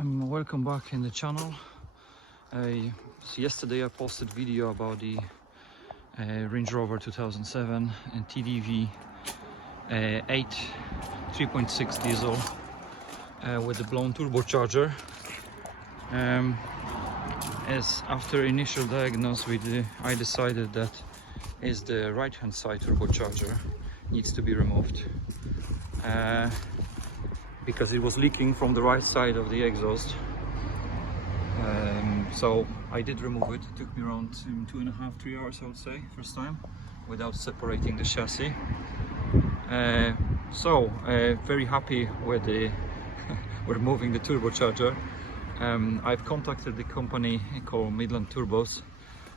Welcome back in the channel. Yesterday I posted video about the Range Rover 2007 and tdv8 3.6 diesel with the blown turbocharger. As after initial diagnosis I decided that is the right hand side turbocharger needs to be removed because it was leaking from the right side of the exhaust. So I did remove it. It took me around 2.5–3 hours, I would say, first time, without separating the chassis. Very happy with removing the turbocharger. I've contacted the company called Midland Turbos,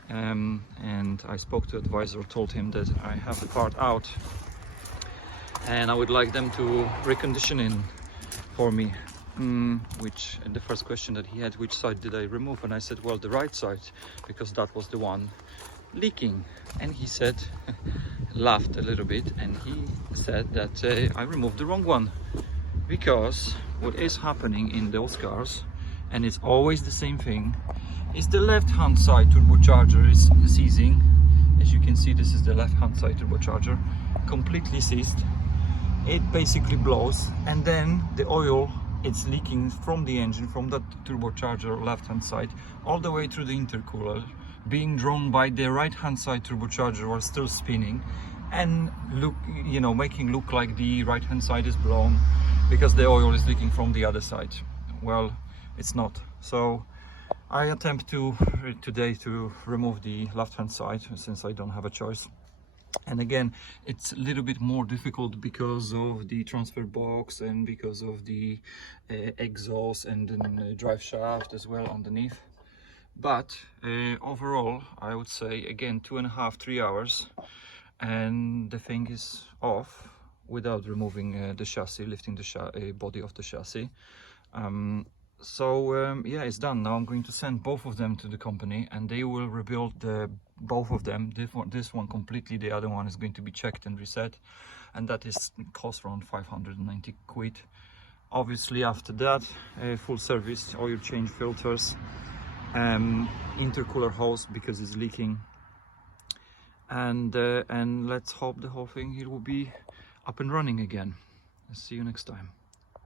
and I spoke to advisor, told him that I have the part out and I would like them to recondition it for me. Which the first question that he had, which side did I remove, and I said, well, the right side, because that was the one leaking. And he said, laughed a little bit, and he said that I removed the wrong one, because what is happening in those cars, and it's always the same thing, is the left hand side turbocharger is seizing. As you can see, this is the left hand side turbocharger, completely seized. It basically blows, and then the oil, it's leaking from the engine, from that turbocharger left hand side, all the way through the intercooler, being drawn by the right hand side turbocharger while still spinning, and making look like the right hand side is blown because the oil is leaking from the other side. Well, it's not. So I attempt today to remove the left hand side, since I don't have a choice. And again, it's a little bit more difficult because of the transfer box and because of the exhaust and the drive shaft as well underneath. But overall, I would say, again, 2.5–3 hours, and the thing is off without removing the chassis, lifting the body of the chassis. Yeah, it's done. Now I'm going to send both of them to the company, and they will rebuild both of them. This one completely, the other one is going to be checked and reset, and that is cost around 590 quid. Obviously after that, full service, oil change, filters, intercooler hose because it's leaking, and let's hope the whole thing, it will be up and running again. See you next time.